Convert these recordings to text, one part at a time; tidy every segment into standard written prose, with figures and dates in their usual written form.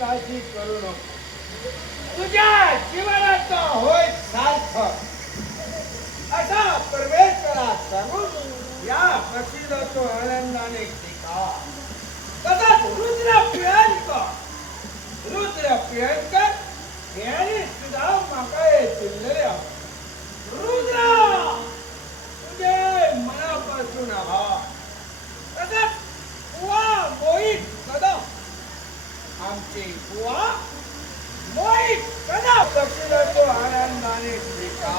काळजी करू नको. तुझ्या जीवनाचा होय सार्थक असा परमेश्वरा सांगून या प्रसिद्ध तो आनंदाने टिका. तसाच रुद्र प्रियंकर यांनी सुद्धा माका चिल्लऱ्या रुद्र तुझे मनापासून आभार. तसंच बुवा मोहित कदम आमचे बुवा मोहित कदम प्रसिद्ध तो आनंदाने टिका.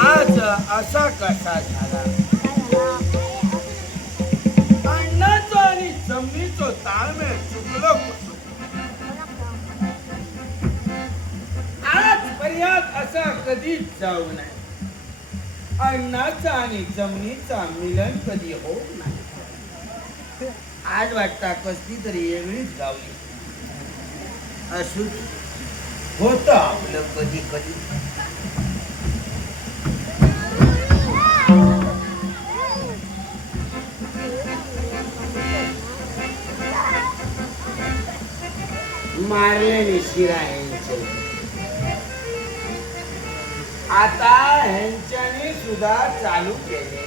आज असा कसा झाला? अण्णाचं आणि जमिनीचं ताळमेळ चुकलं कुठं? आजपर्यंत असा कधीच जाऊ नये. अण्णाचा आणि जमिनीचा मिलन कधी होऊ नाही. आज वाटता कसली तरी वेगळीच गावली. असू होत आपलं कधी कधी. मारले शिरा ह्यांचे. आता ह्यांच्याने सुद्धा चालू केले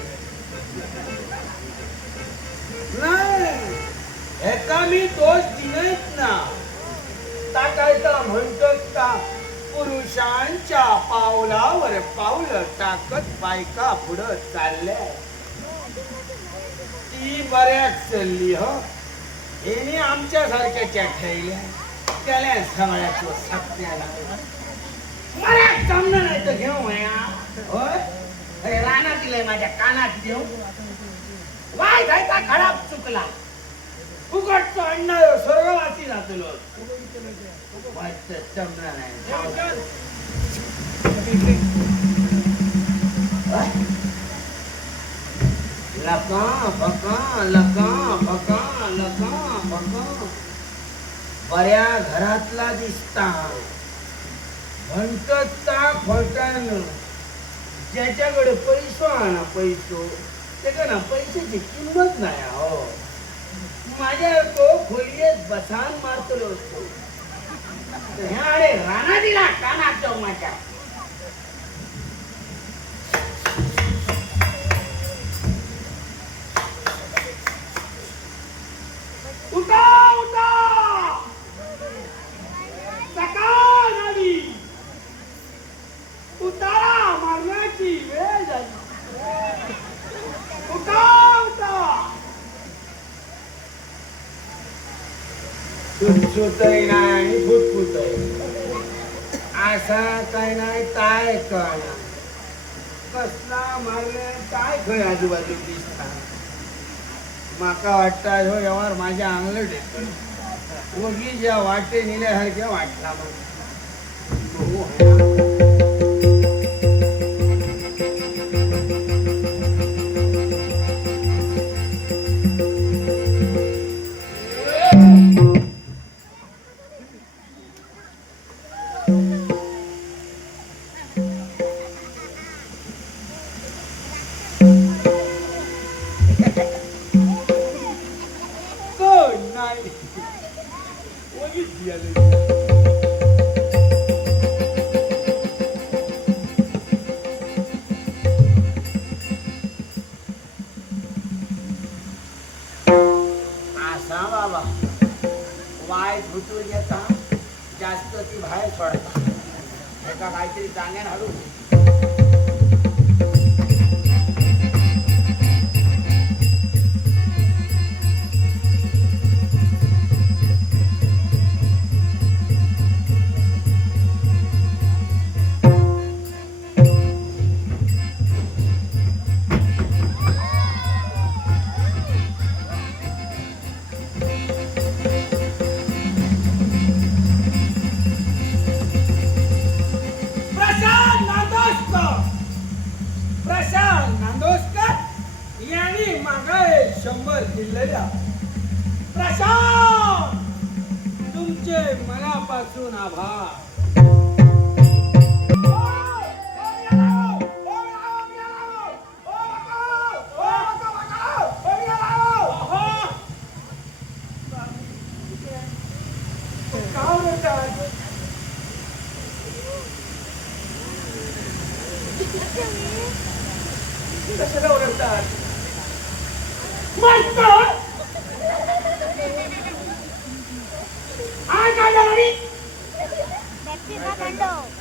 नाही. एका मी दोष दिलेच ना. टाकायचा म्हणतात का पुरुषांच्या पावलावर पावलं टाकत बायका पुढं चालल्या. ती बऱ्याच चालली हो. हिने आमच्या सारख्याच्या ठेवल्या त्याला सगळ्याच सत्याला मला जमलं नाही तर घेऊ होय. अरे रानात दिलंय माझ्या कानात देऊ. वाय जायचा खराब चुकला. फुकटचं अण्णा स्वर्गवासी जातलो. जमलं नाही. लका बका लका बका लका बका. बऱ्या घरातला दिसता म्हणतात खोटानं. ज्याच्याकडे पैसो आणा पैसो त्याला पैशाची किंमत नाही हो. माझ्या तो खोलीत बसान मारतलो असतो. ह्या राणा दिला कानात जाऊ माझ्या. सुटसुटही नाही फुटफुटही असा काय नाही. काय कळणार कसला मारले काय खय आजूबाजू दिसता. माका वाटता हो यावर माझ्या अंगलट येत वगीच्या वाटे नेल्यासारख्या वाटला. असा बाबा वाय फुटू येता जास्त ती बाहेर सोडता एका काहीतरी चांगल्या हाडू प्रशांत नांदोसकर यांनी मागाय 100 दिलेल्या प्रशांत तुमचे मनापासून आभार कशाला ओरडतात मस्त आय काढला रवी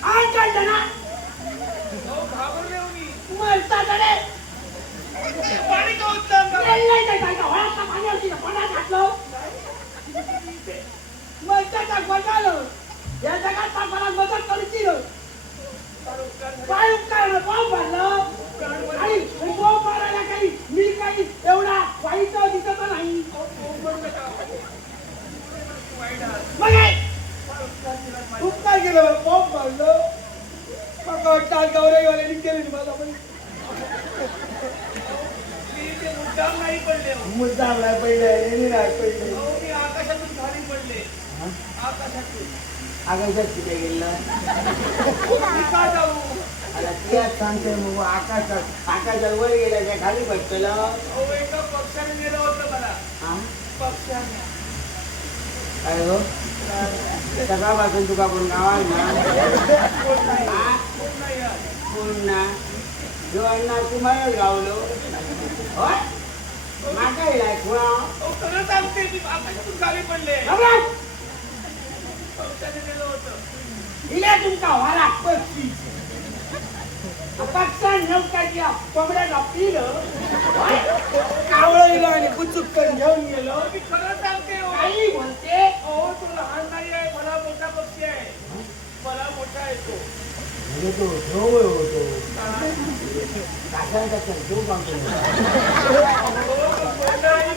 आय काढला ना घाबरले मी मरता कडे पाणी का उत्तम नाही काय का होळाचा पाणी होती ना कोणा घातलं मरता का बचालो या जगात मला मदत करूची काय उपकार पाव भरलं आणि पाव मारायला काही मी काही एवढा वाईट दिसत नाही खूप काय केलं पाव भरलं मग गौरववाल्याने केलं मला पण मुद्दाम नाही पडले मुद्दाम नाही पडले नाही आकाशातून खाली पडले आकाशात कुठे गेलं का जाऊ आता त्याच सांगते मग आकाशात वर गेल्याच्या खाली पडलं एका पक्षाने नेलं होतं मला पक्षाने काय हो सकाळपासून तुका कोण गावाल ना पुन्हा जो अण्णा तुम्हाला गावलो होय माझा इलाय खरं सांगते मी आकाशातून खाली पडले पक्षाने नेलं होतं इले तुमका वारा पक्षी पक्षान नेमकाच्या कोंबड्याला पिलं कावळं आणि बुचुक्कन घेऊन गेलो मी खरं सांगते काही म्हणते हो तू लहान नाही आहे मला मोठा पक्षी आहे मला मोठा आहे तो तो झोव होतो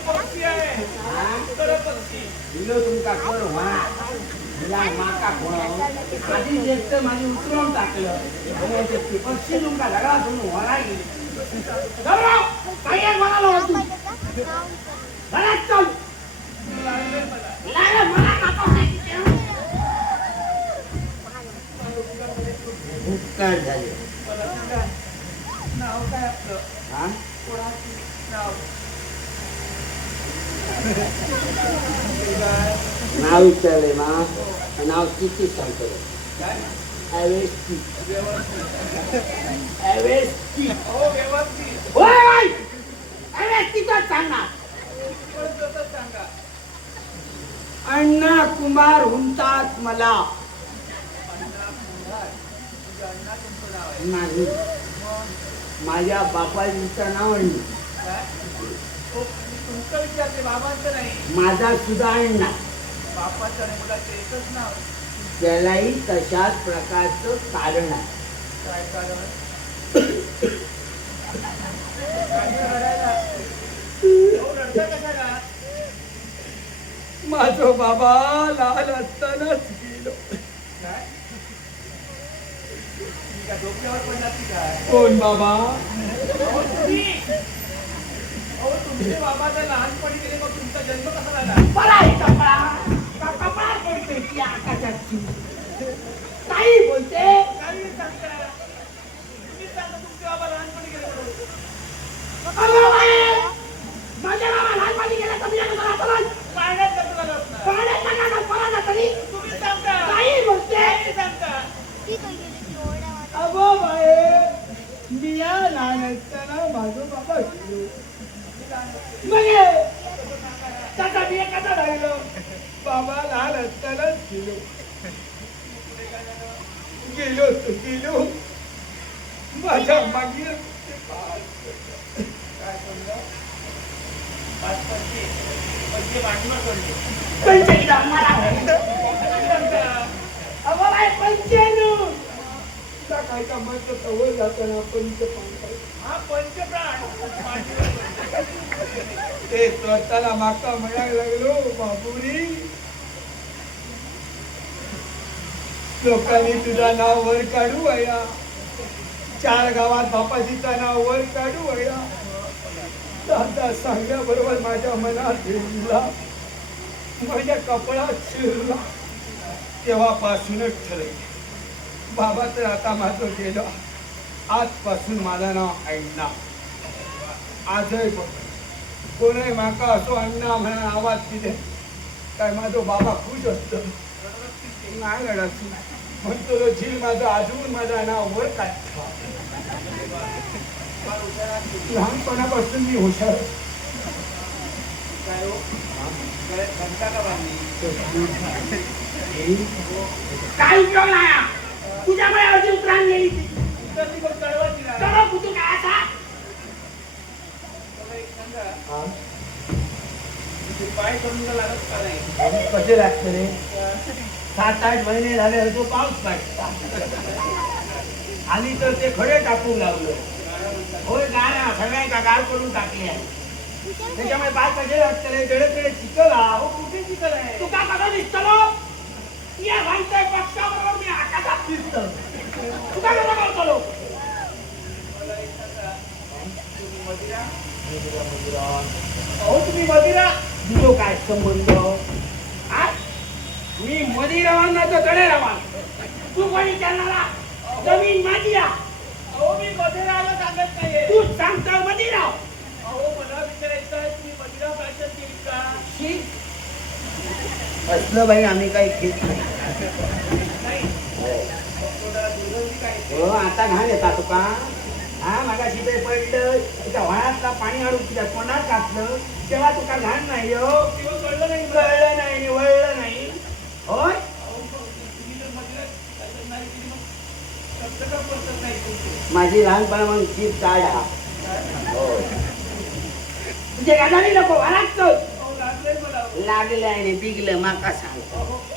पक्षी आहे खरं पक्षी दिलो तुमका कर माका आधी जेष्ठ माझी उतरवून टाकलं पक्षी तुमका झगडा तुम्ही वरा गेली काही म्हणालो तू घरात चल उपकार झाले नाव काय आपलं हा नाव विचारले मा नाव किती सांगतो अण्णा कुमार म्हणतात मला नाही माझ्या बापाजीचं नाव तुमचं विचारते बाबांचं नाही माझा सुद्धा अण्णा बापाचं आणि मुलाचं एकच नाव त्यालाही तशाच प्रकारचं कारण आहे काय कारण माझो बाबा लहान असतानाच गेलो डोक्यावर पडला की काय कोण बाबा तुमचे बाबा तर लहानपणी गेले मग तुमचा जन्म कसा झाला कपाळ पडते ती आकाशाची काही बोलते काही सांगता तुम्ही सांगा तुमचे बाबा लहानपणी गेले माझ्या बाबा लहानपणी गेले तुम्ही पाण्यात तरी मग त्याचा मी कसा राहिलो बाबा लहान असतानाच गेलो गेलो माझ्या मागील टाकायचा मस्त सवय जाताना ते स्वतःला माका म्हणायला लागलो बाबुरी लोकांनी तुझा नाव वर काढू अया 4 गावात बापाजीचा नाव वर काढू अया दादा सांगल्याबरोबर माझ्या मनात येला माझ्या कपडात शिरला तेव्हापासूनच ठरले बाबा तर आता माझं गेलो आजपासून माझं नाव अण्णा आजही बघ कोणी माका असो अण्णा म्हणा आवाज दिले काय माझा बाबा खुश असतो नाही रडत म्हणतो झील माझं अजून माझं नाव वर काढतो लहानपणापासून मी हुशार काय उपयोग नाही तुझ्यामुळे अर्जुन प्राण गेली पाय करून लागत का नाही कसे लागते रे 7-8 महिने झाले तो पाऊस पाडता आणि तर ते खडे टाकून लावलं होय गार सगळ्यांचा गार करून टाकले त्याच्यामुळे पाय कसे लागते रे जडेकडे चिखल हो कुठे चिखल आहे तू का कसा दिसतो या भाईच्या पक्षाबरोबर मी आकाशात दिसतो तू का कसा करतो अहो तुम्ही मदिरा तुझो काय संबंध मी मदिरावान ना तर कडे रावान तू कोणी त्यांना जमीन माझी अहो मी मदिराला सांगत नाहीये तू सांगता मदिराव अहो मला विचारायचं की मदिराव काय केली का असलं भाई आम्ही काही घेत नाही हो आता घाण येता तुका हा मागा शिबे पडलं त्या वळातला पाणी आणून तुझ्या तोंडात घातलं तेव्हा तुका घाण नाही हो कळलं नाही वळलं नाही होय माझी लहानपणा मग जीप काढा तुझे गाडी नको लागलं आणि बिगलं माका सांगतो